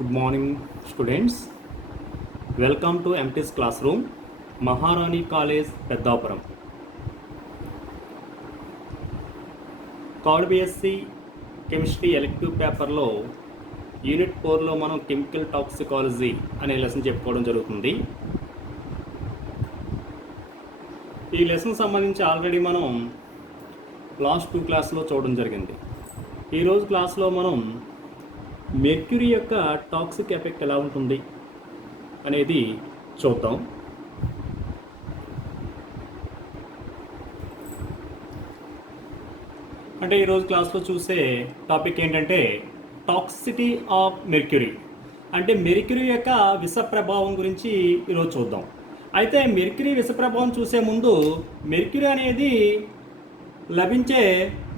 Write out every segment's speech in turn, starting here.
Good morning, students. Welcome to MT's classroom, Maharani College, Peddapuram. Third BSc chemistry elective పేపర్లో unit 4లో మనం chemical toxicology అనే lesson చెప్పుకోవడం జరుగుతుంది. ఈ లెసన్ సంబంధించి ఆల్రెడీ మనం లాస్ట్ 2 క్లాస్లో చూడడం జరిగింది. ఈరోజు క్లాస్లో మనం మెర్క్యూరీ యొక్క టాక్సిక్ ఎఫెక్ట్ ఎలా ఉంటుంది అనేది చూద్దాం. అంటే ఈరోజు క్లాస్లో చూసే టాపిక్ ఏంటంటే టాక్సిసిటీ ఆఫ్ మెర్క్యూరీ, అంటే మెర్క్యూరీ యొక్క విష ప్రభావం గురించి ఈరోజు చూద్దాం. అయితే మెర్క్యూరీ విష ప్రభావం చూసే ముందు మెర్క్యూరీ అనేది లభించే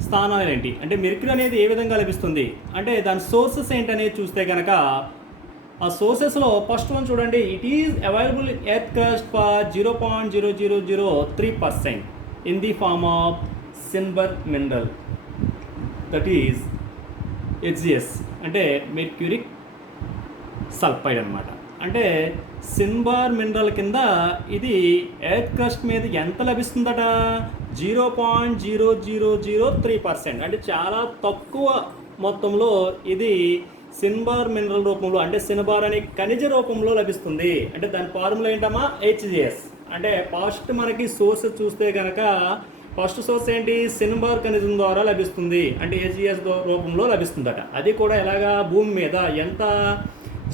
స్థానాలు ఏంటి, అంటే మెర్క్యూరీ అనేది ఏ విధంగా లభిస్తుంది, అంటే దాని సోర్సెస్ ఏంటనేది చూస్తే కనుక ఆ సోర్సెస్లో ఫస్ట్ వన్ చూడండి. It is available in earth crust for 0.0003% in the form of silver mineral, that is HgS, అంటే మెర్క్యూరిక్ సల్ఫైడ్ అనమాట. అంటే సిల్వర్ మినరల్ కింద ఇది ఎర్త్ క్రస్ట్ మీద ఎంత లభిస్తుందట, 0.0003%, అంటే చాలా తక్కువ మొత్తంలో ఇది సిల్వర్ మినరల్ రూపంలో, అంటే సిల్వర్ అనే ఖనిజ రూపంలో లభిస్తుంది. అంటే దాని ఫార్ములా ఏంటమ్మా, హెచ్జిఎస్. అంటే ఫస్ట్ మనకి సోర్స్ చూస్తే కనుక ఫస్ట్ సోర్స్ ఏంటి, సిల్వర్ ఖనిజం ద్వారా లభిస్తుంది, అంటే హెచ్జిఎస్ రూపంలో లభిస్తుందట. అది కూడా ఎలాగా, భూమి మీద ఎంత,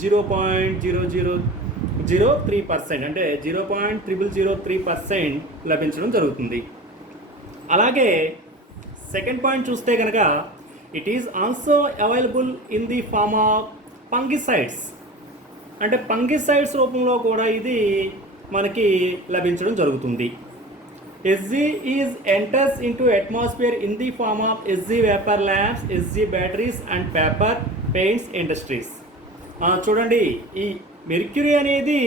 0.0003%, అంటే 0.0003% లభించడం జరుగుతుంది. అలాగే సెకండ్ పాయింట్ చూస్తే కనుక it is also available in the form of fungicides, అంటే ఫంగిసైడ్స్ రూపంలో కూడా ఇది మనకి లభించడం జరుగుతుంది. Hg is enters into atmosphere in the form of Hg vapor lamps, Hg batteries and paper paints industries. చూడండి, ఈ మెర్క్యూరీ అనేది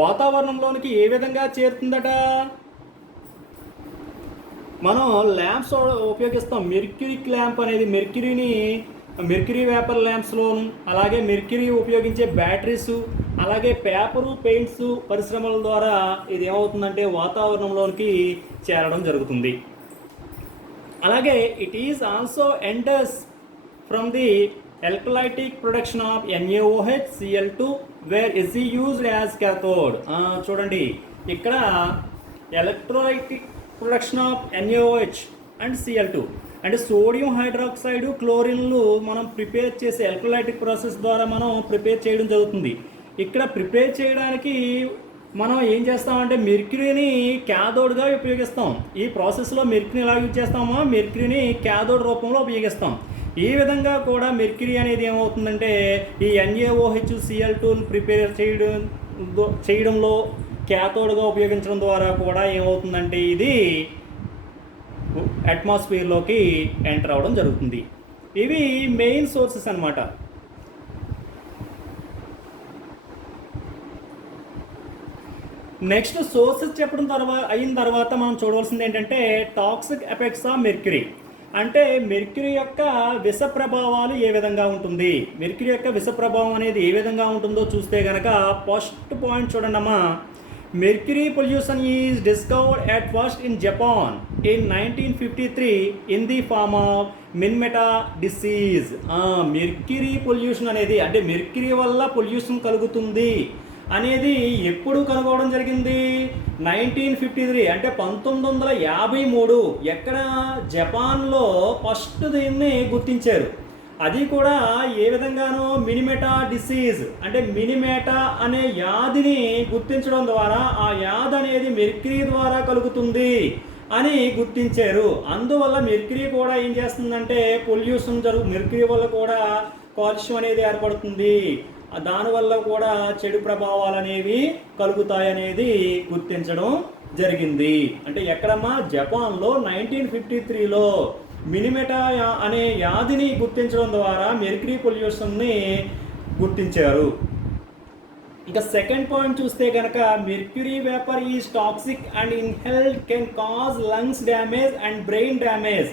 వాతావరణంలోనికి ఏ విధంగా చేరుతుందట, మనం ల్యాంప్స్ ఉపయోగిస్తాం. మెర్క్యూరిక్ ల్యాంప్ అనేది మెర్క్యూరీ వేపర్ ల్యాంప్స్లో, అలాగే మెర్క్యూరీ ఉపయోగించే బ్యాటరీస్, అలాగే పేపరు పెయింట్స్ పరిశ్రమల ద్వారా ఇది ఏమవుతుందంటే వాతావరణంలోనికి చేరడం జరుగుతుంది. అలాగే it is also enters from the electrolytic production of NaOH Cl2 where is used as cathode. చూడండి, ఇక్కడ electrolytic production of NaOH and Cl2, అంటే సోడియం హైడ్రాక్సైడ్, క్లోరిన్లు మనం ప్రిపేర్ చేసే ఎలక్ట్రోలైటిక్ ప్రాసెస్ ద్వారా మనం ప్రిపేర్ చేయడం జరుగుతుంది. ఇక్కడ ప్రిపేర్ చేయడానికి మనం ఏం చేస్తామంటే మెర్క్యూరీని క్యాథోడ్గా ఉపయోగిస్తాం. ఈ ప్రాసెస్లో మెర్క్యూరీ ఎలా యూజ్ చేస్తామో మెర్క్యూరీని క్యాథోడ్ రూపంలో ఉపయోగిస్తాం. ఈ విధంగా కూడా మెర్క్యూరీ అనేది ఏమవుతుందంటే ఈ NaOH Cl2ని ప్రిపేర్ చేయడంలో క్యాథోడ్గా ఉపయోగించడం ద్వారా కూడా ఏమవుతుందంటే ఇది అట్మాస్ఫియర్లోకి ఎంటర్ అవ్వడం జరుగుతుంది. ఇవి మెయిన్ సోర్సెస్ అన్నమాట. నెక్స్ట్ సోర్సెస్ చెప్పడం అయిన తర్వాత మనం చూడవలసింది ఏంటంటే టాక్సిక్ ఎఫెక్ట్స్ ఆఫ్ మెర్క్యూరీ, అంటే మెర్క్యూరీ యొక్క విష ప్రభావాలు ఏ విధంగా ఉంటుంది, మెర్క్యూరీ యొక్క విష ప్రభావం అనేది ఏ విధంగా ఉంటుందో చూస్తే కనుక ఫస్ట్ పాయింట్ చూడండి అమ్మా. Mercury pollution is discovered at first in Japan in 1953 in the form of Minamata disease. Mercury pollution అనేది, అంటే మెర్క్యూరీ వల్ల పొల్యూషన్ కలుగుతుంది అనేది ఎప్పుడు కనుగొనడం జరిగింది, 1953, అంటే 1953. ఎక్కడ, జపాన్లో ఫస్ట్ దీన్ని గుర్తించారు. అది కూడా ఏ విధంగానో మినిమెటా డిసీజ్, అంటే మినిమెటా అనే వ్యాధిని గుర్తించడం ద్వారా ఆ వ్యాధి అనేది మెర్క్యూరీ ద్వారా కలుగుతుంది అని గుర్తించారు. అందువల్ల మెర్క్యూరీ కూడా ఏం చేస్తుందంటే పొల్యూషన్ మెర్క్యూరీ వల్ల కూడా కాలుష్యం అనేది ఏర్పడుతుంది, దానివల్ల కూడా చెడు ప్రభావాలు అనేవి కలుగుతాయనేది గుర్తించడం జరిగింది. అంటే ఎక్కడమ్మా, జపాన్లో 1953లో మినిమెటా అనే వ్యాధిని గుర్తించడం ద్వారా మెర్క్యూరీ పొల్యూషన్ని గుర్తించారు. ఇంకా సెకండ్ పాయింట్ చూస్తే కనుక mercury vapour is toxic and inhaled can cause lungs damage and brain damage.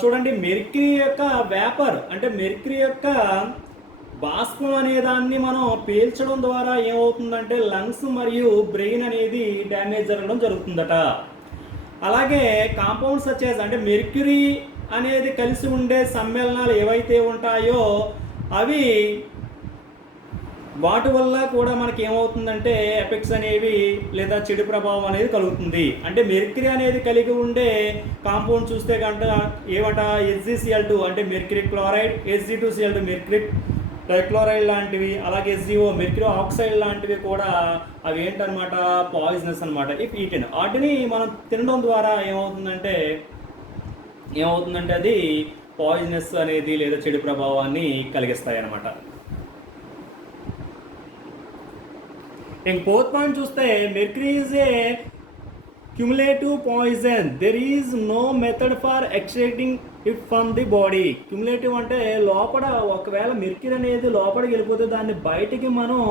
చూడండి, మెర్క్యూరీ యొక్క వేపర్, అంటే మెర్క్యూరీ యొక్క బాష్పం అనే దాన్ని మనం పీల్చడం ద్వారా ఏమవుతుందంటే లంగ్స్ మరియు బ్రెయిన్ అనేది డ్యామేజ్ జరగడం జరుగుతుందట. అలాగే కాంపౌండ్స్ వచ్చేసి అంటే మెర్క్యూరీ అనేది కలిసి ఉండే సమ్మేళనాలు ఏవైతే ఉంటాయో అవి వాటి వల్ల కూడా మనకి ఏమవుతుందంటే ఎఫెక్ట్స్ అనేవి లేదా చెడు ప్రభావం అనేది కలుగుతుంది. అంటే మెర్క్యూరీ అనేది కలిగి ఉండే కాంపౌండ్ చూస్తే కనుక ఏమంట HgCl2 అంటే mercury chloride, Hg2Cl2 mercury trichloride లాంటివి, అలాగే SgO మెర్క్యూరీ ఆక్సైడ్ లాంటివి కూడా అవి ఏంటనమాట పాయిజనస్ అనమాట. ఇఫ్ ఈటెన్ వాటిని మనం తినడం ద్వారా ఏమవుతుందంటే అది పాయిజనస్ అనేది లేదా చెడు ప్రభావాన్ని కలిగిస్తాయి అన్నమాట. ఇంక ఫోర్త్ పాయింట్ చూస్తే mercury is a cumulative poison. There is no method for extracting it from the body. Cumulative అంటే లోపల ఒకవేళ మెర్క్యూరీ అనేది లోపలికి వెళ్ళిపోతే దాన్ని బయటికి మనం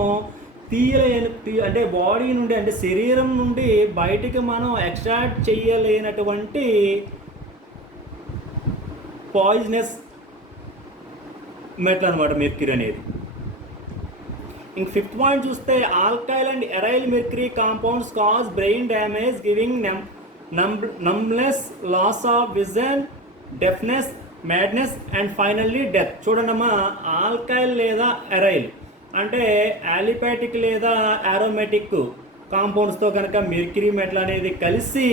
అంటే బాడీ నుండి అంటే శరీరం నుండి బయటికి మనం ఎక్స్ట్రాక్ట్ చేయలేనటువంటి పాయిజనస్ మెటల్ అనమాట మెర్క్యూరీ అనేది. ఇంక ఫిఫ్త్ పాయింట్ చూస్తే alkyl and aryl mercury compounds cause brain damage giving numbness, loss of vision, deafness, madness and finally death. చూడండమ్మా, ఆల్కైల్ లేదా ఎరైల్ అంటే ఆలిపాటిక్ లేదా ఆరోమేటిక్ కాంపౌండ్స్తో కనుక మెర్క్యూరీ మెటల్ అనేది కలిసి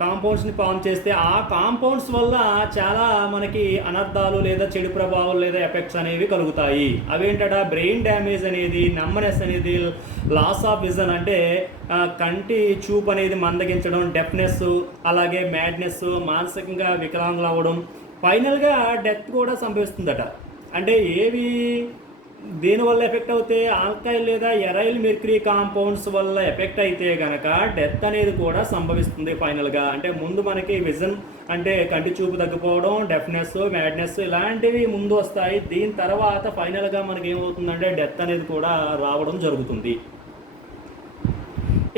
కాంపౌండ్స్ని ఫామ్ చేస్తే ఆ కాంపౌండ్స్ వల్ల చాలా మనకి అనర్థాలు లేదా చెడు ప్రభావాలు లేదా ఎఫెక్ట్స్ అనేవి కలుగుతాయి. అవేంటట బ్రెయిన్ డ్యామేజ్ అనేది, నమ్మనెస్ అనేది, లాస్ ఆఫ్ విజన్ అంటే కంటి చూపు అనేది మందగించడం, డెఫ్నెస్, అలాగే మ్యాడ్నెస్ మానసికంగా వికలాంగులు అవ్వడం, ఫైనల్గా డెత్ కూడా సంభవిస్తుందట. అంటే ఏవి దేనివల్ల ఎఫెక్ట్ అవుతే ఆల్కైల్ లేదా ఎరైల్ మెర్క్యూరీ కాంపౌండ్స్ వల్ల ఎఫెక్ట్ అయితే కనుక డెత్ అనేది కూడా సంభవిస్తుంది ఫైనల్గా. అంటే ముందు మనకి విజన్ అంటే కంటి చూపు తగ్గిపోవడం, డెఫ్నెస్, మ్యాడ్నెస్ ఇలాంటివి ముందు వస్తాయి. దీని తర్వాత ఫైనల్గా మనకి ఏమవుతుందంటే డెత్ అనేది కూడా రావడం జరుగుతుంది.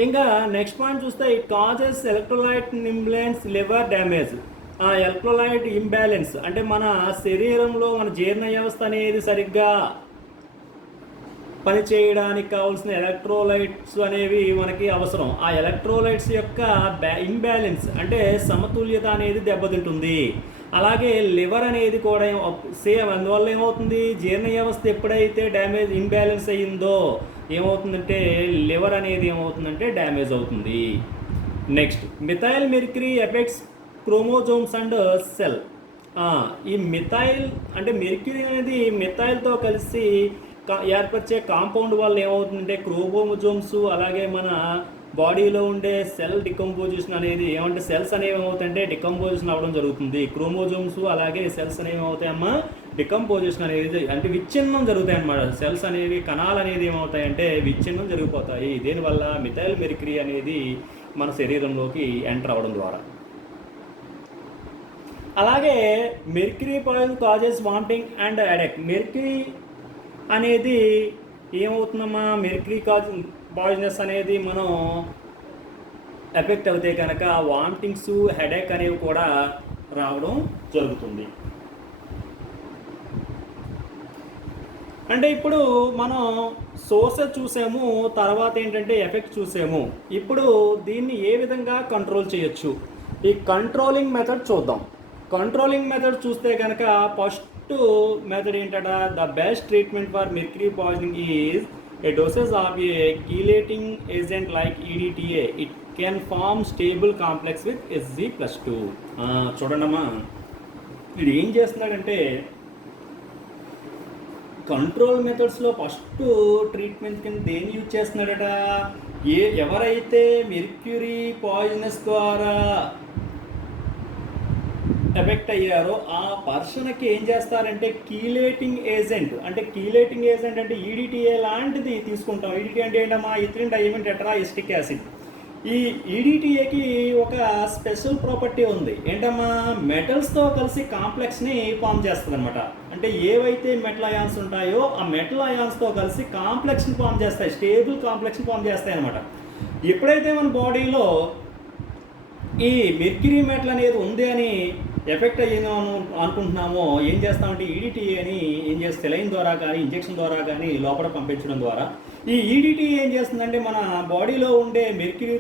ఇంకా నెక్స్ట్ పాయింట్ చూస్తే it causes electrolyte imbalance, liver damage. Electrolyte imbalance అంటే మన శరీరంలో మన జీర్ణ వ్యవస్థ అనేది సరిగ్గా పనిచేయడానికి కావాల్సిన ఎలక్ట్రోలైట్స్ అనేవి మనకి అవసరం. ఆ ఎలక్ట్రోలైట్స్ యొక్క ఇంబ్యాలెన్స్ అంటే సమతుల్యత అనేది దెబ్బతింటుంది. అలాగే లివర్ అనేది కూడా సేమ్ అందువల్ల ఏమవుతుంది, జీర్ణ వ్యవస్థ ఎప్పుడైతే ఇంబ్యాలెన్స్ అయ్యిందో ఏమవుతుందంటే లివర్ అనేది ఏమవుతుందంటే డ్యామేజ్ అవుతుంది. Next methyl mercury effects chromosomes and cell. ఈ మిథైల్ అంటే మెర్క్యూరీ అనేది మిథైల్తో కలిసి ఏర్పరిచే కాంపౌండ్ వల్ల ఏమవుతుందంటే క్రోమోజోమ్స్ అలాగే మన బాడీలో ఉండే సెల్ డికంపోజిషన్ అనేది ఏమంటే సెల్స్ అనేవి ఏమవుతాయంటే డికంపోజిషన్ అవ్వడం జరుగుతుంది. క్రోమోజోమ్స్ అలాగే సెల్స్ అనేవి ఏమవుతాయమ్మా డికంపోజిషన్ అనేది అంటే విచ్ఛిన్నం జరుగుతాయి అన్నమాట. సెల్స్ అనేవి కణాలు అనేది ఏమవుతాయంటే విచ్ఛిన్నం జరిగిపోతాయి. దీనివల్ల మిథైల్ మెర్క్యూరీ అనేది మన శరీరంలోకి ఎంటర్ అవ్వడం ద్వారా. అలాగే mercury poison causes vomiting and headache. Mercury అనేది ఏమవుతుందమ్మా మెర్క్యూరీ పాయిజనస్ అనేది మనం ఎఫెక్ట్ అవుతే కనుక వామిటింగ్స్, హెడేక్ అనేవి కూడా రావడం జరుగుతుంది. అంటే ఇప్పుడు మనం సోర్సెస్ చూసాము, తర్వాత ఏంటంటే ఎఫెక్ట్ చూసాము. ఇప్పుడు దీన్ని ఏ విధంగా కంట్రోల్ చేయొచ్చు, ఈ కంట్రోలింగ్ మెథడ్ చూద్దాం. కంట్రోలింగ్ మెథడ్ చూస్తే కనుక ఫస్ట్ మెథడ్ ఏంటంటే the best treatment for mercury poisoning is a dosage of a chelating agent like EDTA. It can form stable complex with Hg+2. చూడండమ్మా, ఇది ఏం చేస్తున్నాడంటే కంట్రోల్ మెథడ్స్లో ఫస్ట్ ట్రీట్మెంట్ కింద దేన్ని యూజ్ చేస్తున్నాడట, ఎవరైతే మెర్క్యూరీ పాయిజనస్ ద్వారా ఎఫెక్ట్ అయ్యారో ఆ పర్సన్కి ఏం చేస్తారంటే కీలేటింగ్ ఏజెంట్ అంటే ఈడిటిఏ లాంటిది తీసుకుంటాం. ఈడిటిఏ అంటే ఏంటమ్మా ఇథిలిన్ డైమిన్ టెట్రాఎస్టిక్ యాసిడ్. ఈ ఈడిటిఏకి ఒక స్పెషల్ ప్రాపర్టీ ఉంది. ఏంటమ్మా మెటల్స్తో కలిసి కాంప్లెక్స్ని ఫామ్ చేస్తుంది అనమాట. అంటే ఏవైతే మెటల్ అయాన్స్ ఉంటాయో ఆ మెటల్ అయాన్స్తో కలిసి కాంప్లెక్స్ని ఫామ్ చేస్తాయి, స్టేబుల్ కాంప్లెక్స్ని ఫామ్ చేస్తాయి అనమాట. ఎప్పుడైతే మన బాడీలో ఈ మెర్క్యూరీ మెటల్ అనేది ఉంది అని ఎఫెక్ట్ అయ్యిందో అనుకుంటున్నామో ఏం చేస్తామంటే ఈడిటీ అని ఏం చేస్తే సెలైన్ ద్వారా కానీ ఇంజెక్షన్ ద్వారా కానీ లోపల పంపించడం ద్వారా ఈ ఈడిటీ ఏం చేస్తుందంటే మన బాడీలో ఉండే మెర్క్యూరీ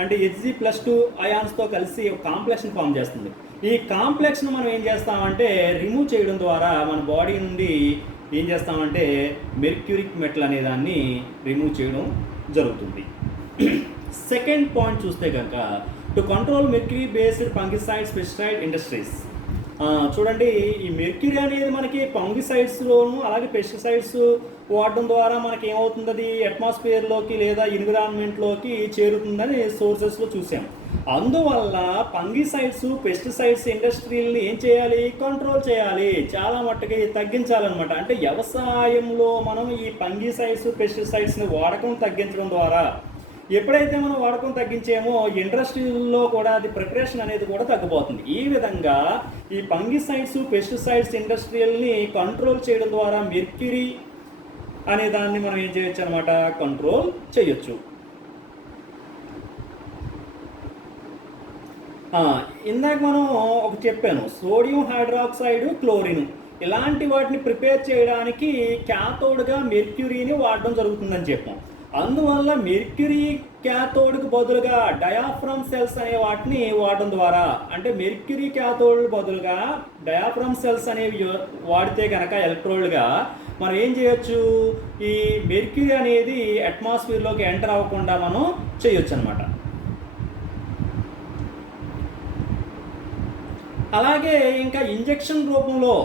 అంటే Hg+2 అయాన్స్తో కలిసి ఒక కాంప్లెక్స్ని ఫామ్ చేస్తుంది. ఈ కాంప్లెక్స్ను మనం ఏం చేస్తామంటే రిమూవ్ చేయడం ద్వారా మన బాడీ నుండి ఏం చేస్తామంటే మెర్క్యూరిక్ మెటల్ అనే దాన్ని రిమూవ్ చేయడం జరుగుతుంది. సెకండ్ పాయింట్ చూస్తే కనుక to control mercury based fungicides pesticide industries. చూడండి, ఈ మెర్క్యూరీ అనేది మనకి ఫంగిసైడ్స్లోను అలాగే పెస్టిసైడ్స్ వాడడం ద్వారా మనకి ఏమవుతుంది, అది అట్మాస్ఫియర్లోకి లేదా ఎన్విరాన్మెంట్లోకి చేరుతుందని సోర్సెస్లో చూసాం. అందువల్ల ఫంగిసైడ్స్ పెస్టిసైడ్స్ ఇండస్ట్రీని ఏం చేయాలి, కంట్రోల్ చేయాలి, చాలా మట్టుకి తగ్గించాలన్నమాట. అంటే వ్యవసాయంలో మనం ఈ ఫంగిసైడ్స్ పెస్టిసైడ్స్ని వాడకం తగ్గించడం ద్వారా ఎప్పుడైతే మనం వాడకం తగ్గించామో ఇండస్ట్రీల్లో కూడా అది ప్రిపరేషన్ అనేది కూడా తగ్గిపోతుంది. ఈ విధంగా ఈ ఫంగిసైడ్స్ పెస్టిసైడ్స్ ఇండస్ట్రియల్ని కంట్రోల్ చేయడం ద్వారా మెర్క్యూరీ అనే దాన్ని మనం ఏం చేయొచ్చు అనమాట, కంట్రోల్ చేయొచ్చు. ఇందాక మనం ఒకటి చెప్పాను, సోడియం హైడ్రాక్సైడ్ క్లోరిన్ ఇలాంటి వాటిని ప్రిపేర్ చేయడానికి క్యాథోడ్గా మెర్క్యూరీని వాడడం జరుగుతుందని చెప్పాం. అందువల్ల మెర్క్యూరీ క్యాథోడ్కి బదులుగా డయాఫ్రమ్ సెల్స్ అనే వాటిని వాడడం ద్వారా, అంటే మెర్క్యూరీ క్యాథోడ్ బదులుగా డయాఫ్రమ్ సెల్స్ అనేవి వాడితే కనుక ఎలక్ట్రోడ్గా మనం ఏం చేయొచ్చు, ఈ మెర్క్యూరీ అనేది అట్మాస్ఫియర్లోకి ఎంటర్ అవ్వకుండా మనం చేయొచ్చు అనమాట. అలాగే ఇంకా ఇంజెక్షన్ రూపంలో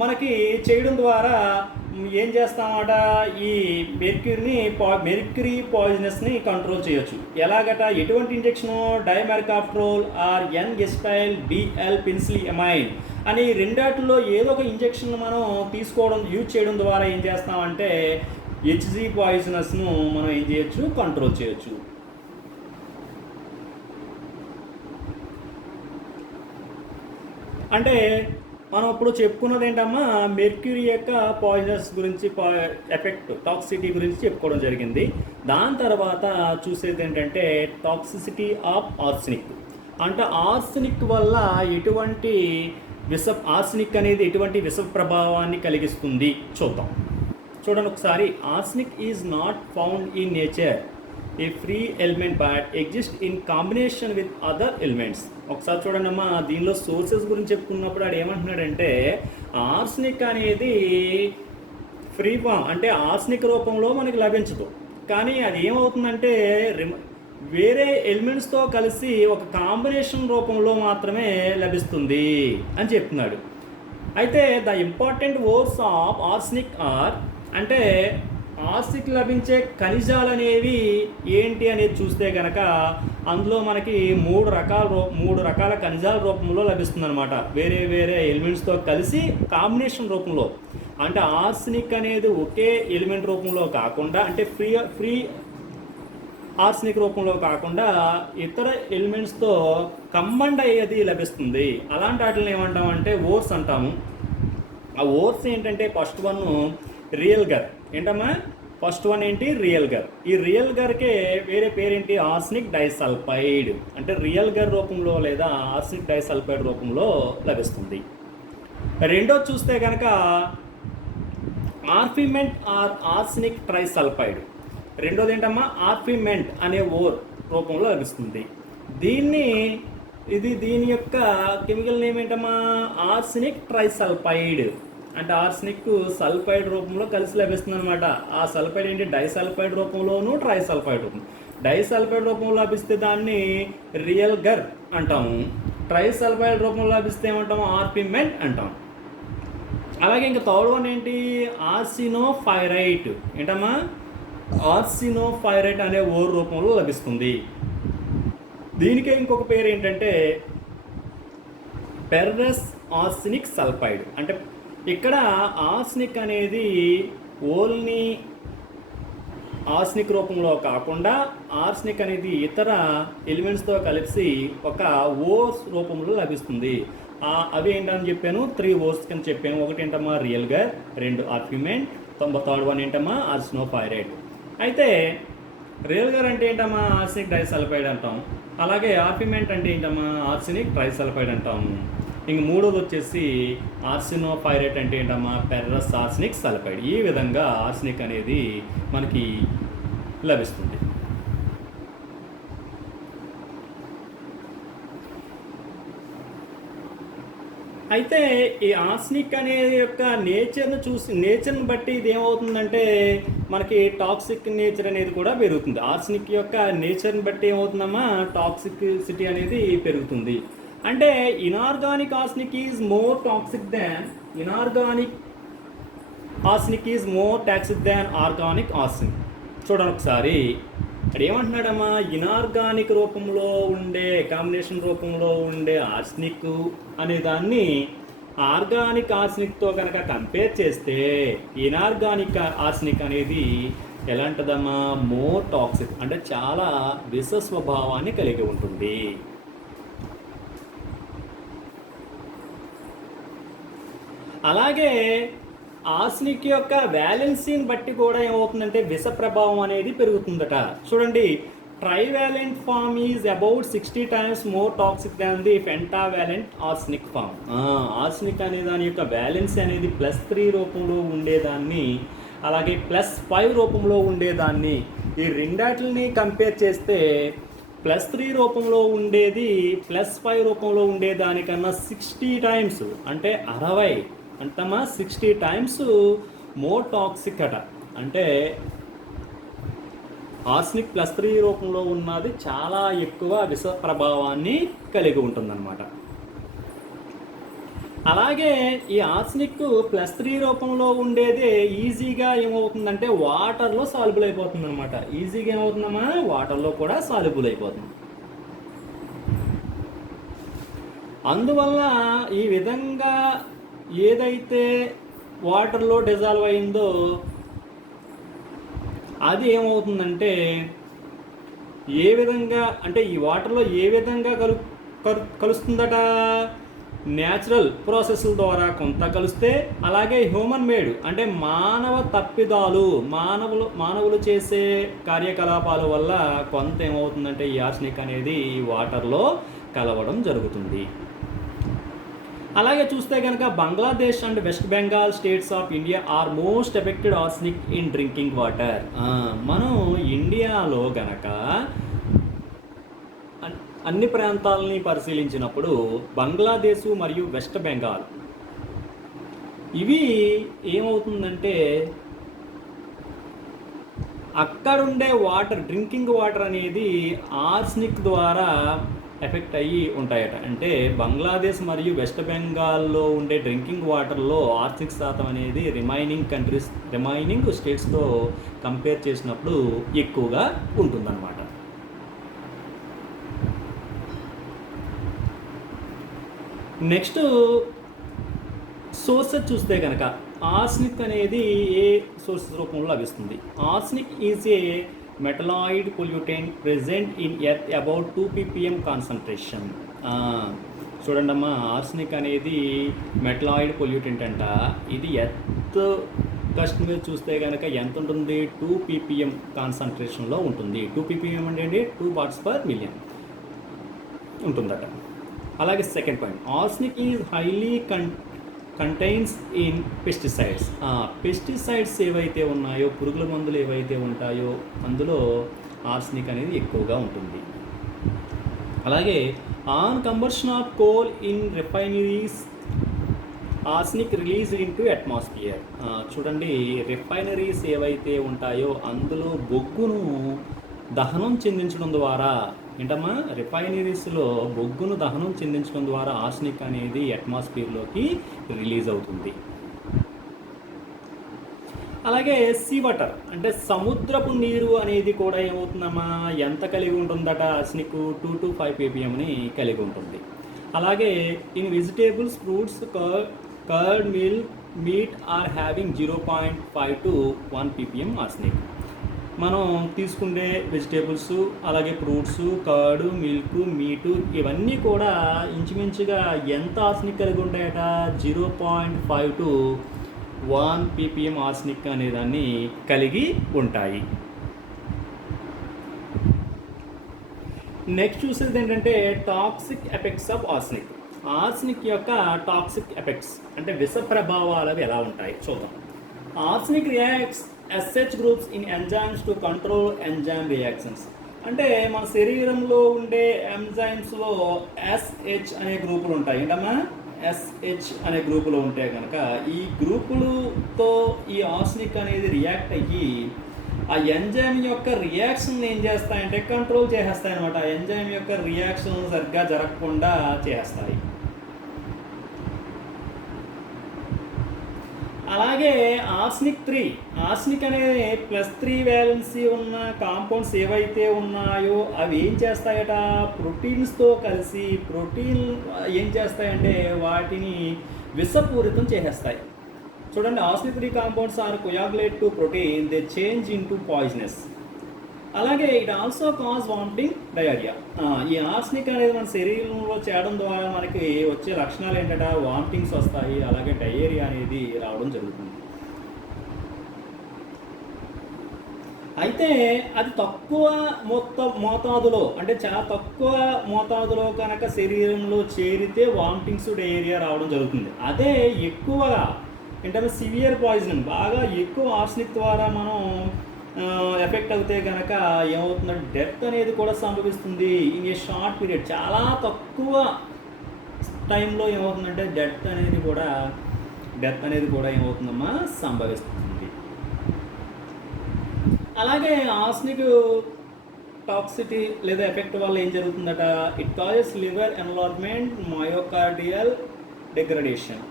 మనకి చేయడం ద్వారా ఏం చేస్తామట, ఈ మెర్క్యూరీ పాయిజనస్ని కంట్రోల్ చేయొచ్చు. ఎలాగట, ఎటువంటి ఇంజెక్షను, డైమెర్కాప్ట్రోల్ ఆర్ ఎన్ఎస్టైల్ డిఎల్ పెన్సిలియమైన్ అని రెండాటిలో ఏదో ఒక ఇంజెక్షన్ మనం తీసుకోవడం యూజ్ చేయడం ద్వారా ఏం చేస్తామంటే Hg పాయిజనస్ను మనం ఏం చేయొచ్చు, కంట్రోల్ చేయొచ్చు. అంటే మనం ఇప్పుడు చెప్పుకున్నది ఏంటమ్మా, మెర్క్యూరీ యొక్క పాయిజనస్ గురించి, ఎఫెక్ట్ టాక్సిటీ గురించి చెప్పుకోవడం జరిగింది. దాని తర్వాత చూసేది ఏంటంటే టాక్సిసిటీ ఆఫ్ ఆర్సెనిక్. అంటే ఆర్సెనిక్ వల్ల ఎటువంటి ఆర్సెనిక్ అనేది ఎటువంటి విష ప్రభావాన్ని కలిగిస్తుంది చూద్దాం. చూడండి ఒకసారి, arsenic is not found in nature A free element but exist in combination with other elements. ఒకసారి చూడండి అమ్మా, దీనిలో సోర్సెస్ గురించి చెప్పుకున్నప్పుడు ఆడు ఏమంటున్నాడంటే ఆర్సెనిక్ అనేది ఫ్రీ ఫామ్, అంటే ఆర్సెనిక్ రూపంలో మనకి లభించదు, కానీ అది ఏమవుతుందంటే వేరే ఎలిమెంట్స్తో కలిసి ఒక కాంబినేషన్ రూపంలో మాత్రమే లభిస్తుంది అని చెప్తున్నాడు. అయితే the important words of arsenic are, అంటే ఆర్సెనిక్ లభించే ఖనిజాలు అనేవి ఏంటి అనేది చూస్తే కనుక అందులో మనకి మూడు రకాల ఖనిజాల రూపంలో లభిస్తుంది అనమాట, వేరే వేరే ఎలిమెంట్స్తో కలిసి కాంబినేషన్ రూపంలో. అంటే ఆర్సెనిక్ అనేది ఒకే ఎలిమెంట్ రూపంలో కాకుండా, అంటే ఫ్రీ ఆర్సెనిక్ రూపంలో కాకుండా ఇతర ఎలిమెంట్స్తో కంబైండ్ అయ్యేది లభిస్తుంది. అలాంటి వాటిని ఏమంటామంటే ఓర్స్ అంటాము. ఆ ఓర్స్ ఏంటంటే ఫస్ట్ వన్ రియల్ గర్. ఏంటమ్మా ఫస్ట్ వన్ ఏంటి, రియల్ గర్. ఈ రియల్ గర్కే వేరే పేరేంటి, ఆర్సెనిక్ డైసల్ఫైడ్. అంటే రియల్ గర్ రూపంలో లేదా ఆర్సెనిక్ డైసల్ఫైడ్ రూపంలో లభిస్తుంది. రెండోది చూస్తే కనుక ఆర్ఫిమెంట్ ఆర్ ఆర్సెనిక్ ట్రైసల్ఫైడ్. రెండోది ఏంటమ్మా, ఆర్ఫిమెంట్ అనే ఓర్ రూపంలో లభిస్తుంది. దీని యొక్క కెమికల్ నేమ్ ఏంటమ్మా, ఆర్సెనిక్ ట్రైసల్ఫైడ్. అంటే ఆర్సెనిక్ సల్ఫైడ్ రూపంలో కలిసి లభిస్తుంది అనమాట. ఆ సల్ఫైడ్ ఏంటి, డైసల్ఫైడ్ రూపంలోను ట్రైసల్ఫైడ్ రూపం. డైసల్ఫైడ్ రూపంలో లభిస్తే దాన్ని రియల్ గర్ అంటాము, ట్రైసల్ఫైడ్ రూపంలో లభిస్తే ఏమంటాము, ఆర్ఫిమెంట్ అంటాం. అలాగే ఇంకా థర్డ్ వన్ ఏంటి, ఆర్సినోఫైరైట్. ఏంటమ్మా, ఆర్సినోఫైరైట్ అనే ఓర్ రూపంలో లభిస్తుంది. దీనికే ఇంకొక పేరు ఏంటంటే పెర్రస్ ఆర్సెనిక్ సల్ఫైడ్. అంటే ఇక్కడ ఆర్సెనిక్ అనేది ఓన్లీ ఆర్సెనిక్ రూపంలో కాకుండా ఆర్సెనిక్ అనేది ఇతర ఎలిమెంట్స్తో కలిసి ఒక ఓర్స్ రూపంలో లభిస్తుంది. అవి ఏంటని చెప్పాను, 3 ఓర్స్ కింద చెప్పాను. ఒకటి ఏంటమ్మా రియల్ గర్, 2 ఆర్ఫిమెంట్, థర్డ్ వన్ ఏంటమ్మా ఆర్సినోఫైరైట్. అయితే రియల్ గర్ అంటే ఏంటమ్మా, ఆర్సెనిక్ డైసల్ఫైడ్ అంటాం. అలాగే ఆర్ఫిమెంట్ అంటే ఏంటమ్మా, ఆర్సెనిక్ ట్రైసల్ఫైడ్ అంటాము. ఇంక మూడోది వచ్చేసి ఆర్సినోపైరేట్ అంటే ఏంటమ్మా, ఫెర్రస్ ఆర్సనిక్ సల్ఫైడ్. ఈ విధంగా ఆర్సనిక్ అనేది మనకి లభిస్తుంది. అయితే ఈ ఆర్సనిక్ అనేది యొక్క నేచర్ని బట్టి ఇది ఏమవుతుందంటే మనకి టాక్సిక్ నేచర్ అనేది కూడా పెరుగుతుంది. ఆర్సనిక్ యొక్క నేచర్ని బట్టి ఏమవుతుందమ్మా, టాక్సిసిటీ అనేది పెరుగుతుంది. అంటే inorganic arsenic is more toxic than organic arsenic. చూడండి ఒకసారి ఇక్కడ ఏమంటున్నాడమ్మా, ఇనార్గానిక్ రూపంలో ఉండే కాంబినేషన్ రూపంలో ఉండే ఆర్సనిక్ అనే దాన్ని ఆర్గానిక్ ఆర్సనిక్తో కనుక కంపేర్ చేస్తే ఇనార్గానిక్ ఆర్సనిక్ అనేది ఎలాంటిదమ్మా, మోర్ టాక్సిక్ అంటే చాలా విష స్వభావాన్ని కలిగి ఉంటుంది. అలాగే ఆర్సనిక్ యొక్క వ్యాలెన్సీని బట్టి కూడా ఏమవుతుందంటే విష ప్రభావం అనేది పెరుగుతుందట. చూడండి, trivalent form is about 60 times more toxic than the pentavalent arsenic form. Arsenic అనే దాని యొక్క వ్యాలెన్సీ అనేది +3 రూపంలో ఉండేదాన్ని, అలాగే +5 రూపంలో ఉండేదాన్ని, ఈ రెండాటిని కంపేర్ చేస్తే +3 రూపంలో ఉండేది +5 రూపంలో ఉండేదానికన్నా 60 times అంటే 60 అంటమ్మా 60 times మోర్ టాక్సిక్ అట. అంటే ఆర్సనిక్ +3 రూపంలో ఉన్నది చాలా ఎక్కువ విష ప్రభావాన్ని కలిగి ఉంటుందన్నమాట. అలాగే ఈ ఆర్సనిక్ +3 రూపంలో ఉండేదే ఈజీగా ఏమవుతుందంటే వాటర్లో సాల్యుబుల్ అయిపోతుంది అనమాట. ఈజీగా ఏమవుతుందమ్మా, వాటర్లో కూడా సాల్యుబుల్ అయిపోతుంది. అందువల్ల ఈ విధంగా ఏదైతే వాటర్లో డిజాల్వ్ అయిందో అది ఏమవుతుందంటే ఏ విధంగా అంటే ఈ వాటర్లో ఏ విధంగా కలుస్తుందట, న్యాచురల్ ప్రాసెస్ల ద్వారా కొంత కలిస్తే, అలాగే హ్యూమన్ మేడ్ అంటే మానవ తప్పిదాలు మానవులు చేసే కార్యకలాపాల వల్ల కొంత ఏమవుతుందంటే ఈ ఆర్సనిక్ అనేది వాటర్లో కలవడం జరుగుతుంది. అలాగే చూస్తే కనుక Bangladesh and West Bengal states of India are most affected arsenic in drinking water. మనం ఇండియాలో గనక అన్ని ప్రాంతాలని పరిశీలించినప్పుడు బంగ్లాదేశ్ మరియు వెస్ట్ బెంగాల్ ఇవి ఏమవుతుందంటే అక్కడుండే డ్రింకింగ్ వాటర్ అనేది ఆర్సనిక్ ద్వారా ఎఫెక్ట్ అయ్యి ఉంటాయట. అంటే బంగ్లాదేశ్ మరియు వెస్ట్ బెంగాల్లో ఉండే డ్రింకింగ్ వాటర్లో ఆర్సనిక్ శాతం అనేది రిమైనింగ్ స్టేట్స్తో కంపేర్ చేసినప్పుడు ఎక్కువగా ఉంటుందన్నమాట. నెక్స్ట్ సోర్సెస్ చూస్తే కనుక ఆర్సనిక్ అనేది ఏ సోర్సెస్ రూపంలో లభిస్తుంది. Arsenic is a metalloid pollutant present in earth about 2 ppm concentration. చూడండి అమ్మా, ఆర్సనిక్ అనేది మెటలాయిడ్ పొల్యూటెంట్ అంట. ఇది ఎర్త్ కస్ట్ మీద చూస్తే కనుక ఎంత ఉంటుంది, 2 ppm కాన్సన్ట్రేషన్లో ఉంటుంది. 2 ppm అంటే 2 parts per million ఉంటుందట. అలాగే second point, arsenic is highly contains in pesticides. Pesticides ఏవైతే ఉన్నాయో, పురుగుల మందులు ఏవైతే ఉంటాయో అందులో ఆర్సనిక్ అనేది ఎక్కువగా ఉంటుంది. అలాగే on combustion of coal in refineries arsenic release in to atmosphere. చూడండి, రిఫైనరీస్ ఏవైతే ఉంటాయో అందులో బొగ్గును దహనం చెందించడం ద్వారా, ఏంటమ్మా, రిఫైనరీస్లో బొగ్గును దహనం చెందించడం ద్వారా ఆర్సనిక్ అనేది అట్మాస్ఫియర్లోకి రిలీజ్ అవుతుంది. అలాగే సీ వాటర్ అంటే సముద్రపు నీరు అనేది కూడా ఏమవుతుందమ్మా, ఎంత కలిగి ఉంటుందట ఆర్సనిక్, 2 to 5 ppmని కలిగి ఉంటుంది. అలాగే in vegetables, fruits, curd, milk, meat are having 0.5 to 1 ppm arsenic. మనం తీసుకునే వెజిటేబుల్స్, అలాగే ఫ్రూట్స్, కర్డ్, మిల్క్, మీటు ఇవన్నీ కూడా ఇంచుమించుగా ఎంత ఆర్సనిక్ కలిగి ఉంటాయట, 0.5 to 1 ppm ఆర్సనిక్ అనేదాన్ని కలిగి ఉంటాయి. నెక్స్ట్ చూసేది ఏంటంటే toxic effects of arsenic. Arsenic యొక్క టాక్సిక్ ఎఫెక్ట్స్ అంటే విష ప్రభావాలు అవి ఎలా ఉంటాయి చూద్దాం. Arsenic reacts S H groups in enzymes to control enzyme reactions. అంటే మన శరీరంలో ఉండే ఎంజైమ్స్లో ఎస్హెచ్ అనే గ్రూపులు ఉంటాయి. ఏంటమ్మా? ఎస్హెచ్ అనే గ్రూపులు ఉంటే కనుక ఈ గ్రూపులతో ఈ ఆర్సనిక్ అనేది రియాక్ట్ అయ్యి ఆ ఎంజైమ్ యొక్క రియాక్షన్ ఏం చేస్తాయంటే కంట్రోల్ చేసేస్తాయి అనమాట. ఆ ఎంజైమ్ యొక్క రియాక్షన్ సరిగ్గా జరగకుండా చేస్తాయి. అలాగే ఆర్సనిక్ అనేది +3 వ్యాలెన్సీ ఉన్న కాంపౌండ్స్ ఏవైతే ఉన్నాయో అవి ఏం చేస్తాయట, ప్రోటీన్స్తో కలిసి ప్రోటీన్ ఏం చేస్తాయంటే వాటిని విషపూరితం చేసేస్తాయి. చూడండి, arsenic 3 compounds are coagulate to protein, they change into poisonous. అలాగే it also cause vomiting, diarrhoea. ఈ ఆర్సనిక్ అనేది మన శరీరంలో చేయడం ద్వారా మనకి వచ్చే లక్షణాలు ఏంటంటే వామిటింగ్స్ వస్తాయి, అలాగే డయేరియా అనేది రావడం జరుగుతుంది. అయితే అది తక్కువ మోతాదులో అంటే చాలా తక్కువ మోతాదులో కనుక శరీరంలో చేరితే వామిటింగ్స్, డయేరియా రావడం జరుగుతుంది. అదే ఎక్కువగా ఏంటంటే సివియర్ పాయిజనింగ్, బాగా ఎక్కువ ఆర్సనిక్ ద్వారా మనం ఎఫెక్ట్ అవుతే కనుక ఏమవుతుందంటే డెత్ అనేది కూడా సంభవిస్తుంది ఇన్ ఏ షార్ట్ పీరియడ్. చాలా తక్కువ టైంలో ఏమవుతుందంటే డెత్ అనేది కూడా ఏమవుతుందమ్మా సంభవిస్తుంది. అలాగే ఆర్సనిక్ టాక్సిటీ లేదా ఎఫెక్ట్ వల్ల ఏం జరుగుతుందట, it causes liver enlargement, myocardial degradation.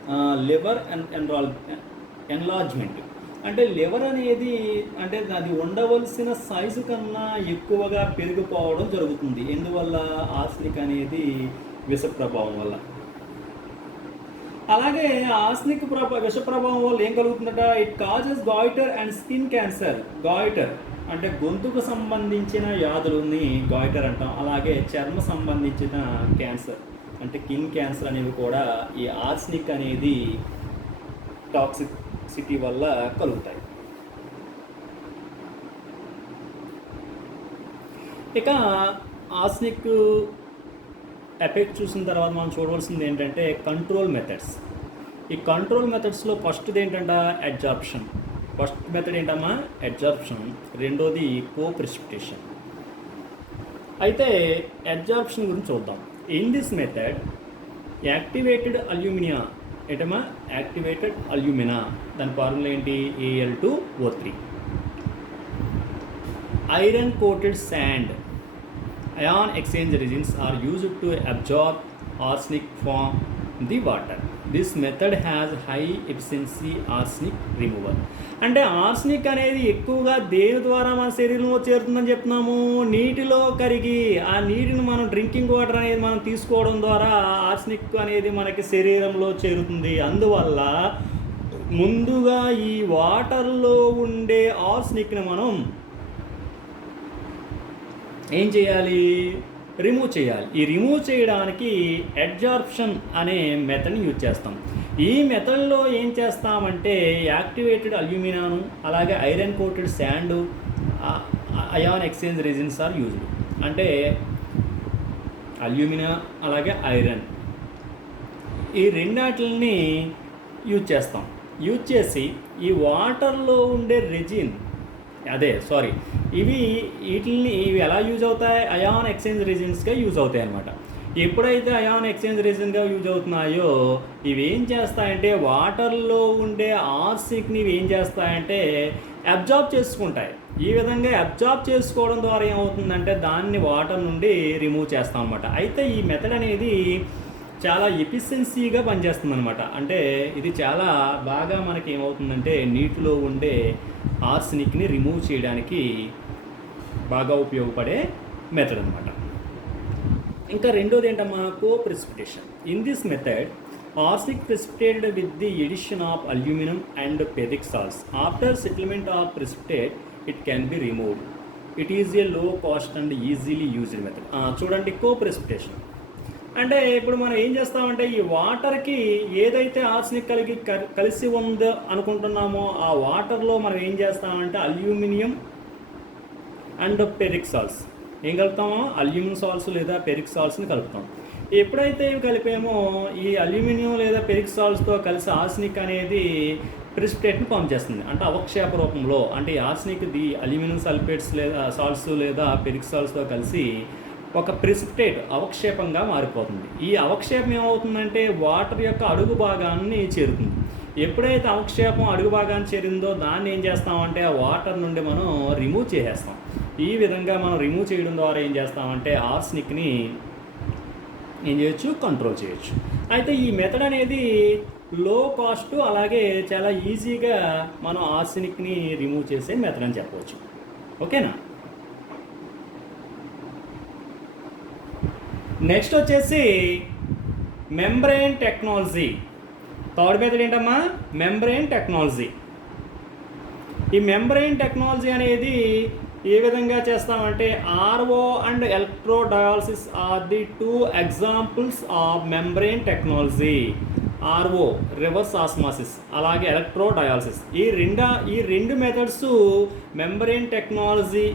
Liver enlargement అంటే లివర్ అనేది అంటే అది ఉండవలసిన సైజు కన్నా ఎక్కువగా పెరిగిపోవడం జరుగుతుంది. ఎందువల్ల? ఆర్సనిక్ అనేది విష ప్రభావం వల్ల. అలాగే ఆర్సనిక్ విష ప్రభావం వల్ల ఏం కలుగుతుందట, it causes goitre and skin cancer. Goitre అంటే గొంతుకు సంబంధించిన వ్యాధులని గాయిటర్ అంటాం. అలాగే చర్మ సంబంధించిన క్యాన్సర్ అంటే స్కిన్ క్యాన్సర్ అనేవి కూడా ఈ ఆర్సనిక్ అనేది టాక్సిసిటీ వల్ల కలుగుతాయి. ఇక ఆర్సనిక్ ఎఫెక్ట్ చూసిన తర్వాత మనం చూడవలసింది ఏంటంటే కంట్రోల్ మెథడ్స్. ఈ కంట్రోల్ మెథడ్స్లో ఫస్ట్ది ఏంటంటే అబ్జార్ప్షన్. ఫస్ట్ మెథడ్ ఏంటమ్మా? అబ్జార్ప్షన్. రెండోది కోప్రెసిపిటేషన్. అయితే అబ్జార్ప్షన్ గురించి చూద్దాం. In this method activated alumina ఏంటమ్మా? యాక్టివేటెడ్ అల్యూమినా, దాని ఫార్ములా ఏంటి? Al2O3. Iron coated sand ion exchange resins are used to absorb arsenic from the water. This method has high efficiency arsenic removal. అంటే arsenic అనేది ఎక్కువగా దేని ద్వారా మన శరీరంలో చేరుతుందని చెప్తున్నాము? నీటిలో కరిగి ఆ నీటిని మనం డ్రింకింగ్ వాటర్ అనేది మనం తీసుకోవడం ద్వారా ఆర్సనిక్ అనేది మనకి శరీరంలో చేరుతుంది. అందువల్ల ముందుగా ఈ వాటర్లో ఉండే ఆర్సనిక్ని మనం ఏం చేయాలి? రిమూవ్ చేయాలి. ఈ రిమూవ్ చేయడానికి అబ్జార్ప్షన్ అనే మెథడ్ని యూజ్ చేస్తాం. ఈ మెథడ్లో ఏం చేస్తామంటే యాక్టివేటెడ్ అల్యూమినాను, అలాగే iron coated sand, ion exchange resins are used. అంటే అల్యూమినా అలాగే ఐరన్ ఈ రెండాటిని యూజ్ చేస్తాం. యూజ్ చేసి ఈ వాటర్లో ఉండే రెజిన్ ఇవి ఎలా యూజ్ అవుతాయి? అయాన్ ఎక్స్చేంజ్ రెజిన్స్గా యూజ్ అవుతాయి అన్నమాట. ఎప్పుడైతే అయాన్ ఎక్స్చేంజ్ రెజిన్గా యూజ్ అవుతున్నాయో ఇవి ఏం చేస్తాయంటే వాటర్లో ఉండే ఆర్సనిక్ని ఇవి ఏం చేస్తాయంటే అబ్జార్బ్ చేసుకుంటాయి. ఈ విధంగా అబ్జార్బ్ చేసుకోవడం ద్వారా ఏమవుతుందంటే దాన్ని వాటర్ నుండి రిమూవ్ చేస్తాం అన్నమాట. అయితే ఈ మెథడ్ అనేది చాలా ఎఫిషియన్సీగా పనిచేస్తుంది అనమాట. అంటే ఇది చాలా బాగా మనకి ఏమవుతుందంటే నీటిలో ఉండే ఆర్సనిక్ని రిమూవ్ చేయడానికి బాగా ఉపయోగపడే మెథడ్ అనమాట. ఇంకా రెండోది ఏంటమ్మా? Coprecipitation. In this method arsenic precipitated with the addition of aluminium and ferric salts. After settlement of precipitate it can be removed. It is a low cost and easily used method. చూడండి, coprecipitation అంటే ఇప్పుడు మనం ఏం చేస్తామంటే ఈ వాటర్కి ఏదైతే arsenic కలిసి ఉందో అనుకుంటున్నామో ఆ వాటర్లో మనం ఏం చేస్తామంటే అల్యూమినియం అండ్ ఫెరిక్ సాల్ట్స్ ఏం కలుపుతామో అల్యూమినియం సాల్ట్స్ లేదా ఫెరిక్ సాల్ట్స్ని కలుపుతాం. ఎప్పుడైతే ఇవి కలిపామో ఈ అల్యూమినియం లేదా పెరిక్ సాల్ట్స్తో కలిసి ఆర్సెనిక్ అనేది ప్రిసిపిటేట్ని ఫామ్ చేస్తుంది. అంటే అవక్షేప రూపంలో, అంటే ఆర్సెనిక్ ది అల్యూమినియం సల్ఫేట్స్ లేదా సాల్ట్స్ లేదా పెరిక్ సాల్ట్స్తో కలిసి ఒక ప్రిసిపిటేట్ అవక్షేపంగా మారిపోతుంది. ఈ అవక్షేపం ఏమవుతుందంటే వాటర్ యొక్క అడుగు భాగాన్ని చేరుతుంది. ఎప్పుడైతే అవక్షేపం అడుగు భాగాన్ని చేరిందో దాన్ని ఏం చేస్తామంటే ఆ వాటర్ నుండి మనం రిమూవ్ చేసేస్తాం. ఈ విధంగా మనం రిమూవ్ చేయడం ద్వారా ఏం చేస్తామంటే ఆర్సెనిక్ని ఏం చేయొచ్చు, కంట్రోల్ చేయొచ్చు. అయితే ఈ మెథడ్ అనేది లో కాస్ట్, అలాగే చాలా ఈజీగా మనం ఆర్సెనిక్ని రిమూవ్ చేసే మెథడ్ అని చెప్పవచ్చు. ఓకేనా? నెక్స్ట్ వచ్చేసి మెంబ్రెయిన్ టెక్నాలజీ. థర్డ్ మెథడ్ ఏంటమ్మా? Membrane technology. ఈ మెంబ్రెయిన్ టెక్నాలజీ అనేది ఏ విధంగా చేస్తామంటే R O and electrodialysis are the 2 examples of membrane technology. R O reverse osmosis, అలాగే ఎలక్ట్రో డయాలసిస్, ఈ రెండు మెథడ్స్ మెంబ్రెయిన్ టెక్నాలజీ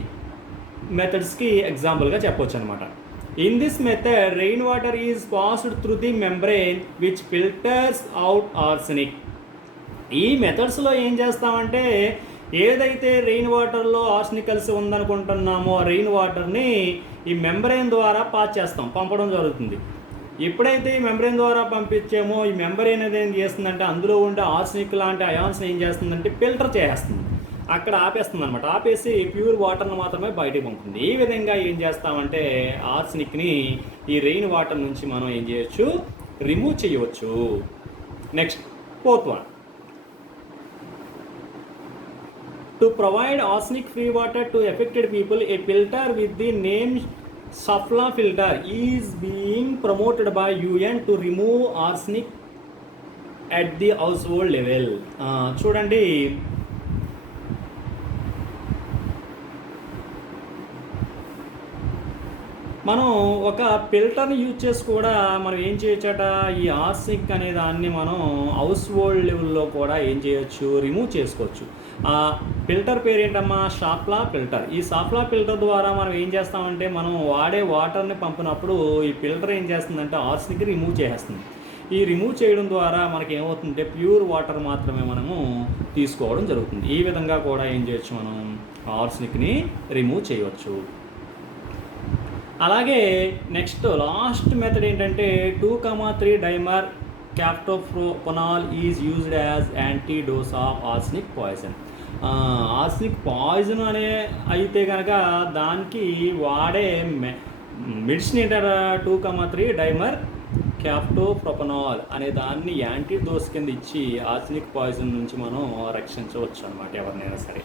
మెథడ్స్కి ఎగ్జాంపుల్గా చెప్పవచ్చు అనమాట. In this method, rainwater is passed through the membrane which filters out arsenic. ఈ మెథడ్స్లో ఏం చేస్తామంటే ఏదైతే రెయిన్ వాటర్లో ఆర్సెనిక్ కలిసి ఉందనుకుంటున్నామో ఆ రెయిన్ వాటర్ని ఈ మెంబ్రెయిన్ ద్వారా పాస్ చేస్తాం, పంపడం జరుగుతుంది. ఎప్పుడైతే ఈ మెంబ్రెయిన్ ద్వారా పంపించామో ఈ మెంబ్రెయిన్ అనేది ఏం చేస్తుందంటే అందులో ఉండే ఆర్సెనిక్ లాంటి అయాన్స్ని ఏం చేస్తుందంటే ఫిల్టర్ చేసేస్తుంది, అక్కడ ఆపేస్తుంది అనమాట. ఆపేసి ప్యూర్ వాటర్ని మాత్రమే బయటకు పంపుతుంది. ఈ విధంగా ఏం చేస్తామంటే ఆర్సెనిక్ని ఈ రెయిన్ వాటర్ నుంచి మనం ఏం చేయొచ్చు, రిమూవ్ చేయవచ్చు. Next fourth one, to provide arsenic free water to affected people a filter with the name Safla filter is being promoted by UN to remove arsenic at the household level. చూడండి, మనం ఒక ఫిల్టర్ని use చేసి కూడా మనం ఏం చేయొచ్చట, ఈ arsenic అనే దాన్ని మనం హౌస్ హోల్డ్ లెవెల్లో కూడా ఏం చేయొచ్చు, రిమూవ్ చేసుకోవచ్చు. ఆ ఫిల్టర్ పేరు ఏంటమ్మా? సాఫ్లా ఫిల్టర్. ఈ సాఫ్లా ఫిల్టర్ ద్వారా మనం ఏం చేస్తామంటే మనం వాడే వాటర్ని పంపినప్పుడు ఈ ఫిల్టర్ ఏం చేస్తుందంటే ఆర్సెనిక్ రిమూవ్ చేసేస్తుంది. ఈ రిమూవ్ చేయడం ద్వారా మనకి ఏమవుతుందంటే ప్యూర్ వాటర్ మాత్రమే మనము తీసుకోవడం జరుగుతుంది. ఈ విధంగా కూడా ఏం చేయొచ్చు, మనం ఆర్సెనిక్ని రిమూవ్ చేయవచ్చు. అలాగే నెక్స్ట్ లాస్ట్ మెథడ్ ఏంటంటే 2,3 dimercaptopropanol is used as antidote of arsenic poison. Arsenic poison అనే అయితే కనుక దానికి వాడే మెడిసిన్ ఏంటంటే 2,3 డైమర్ క్యాప్టోప్రోపనాల్ అనే దాన్ని యాంటీడోస్ కింద ఇచ్చి ఆర్సెనిక్ పాయిజన్ నుంచి మనం రక్షించవచ్చు అనమాట ఎవరినైనా సరే.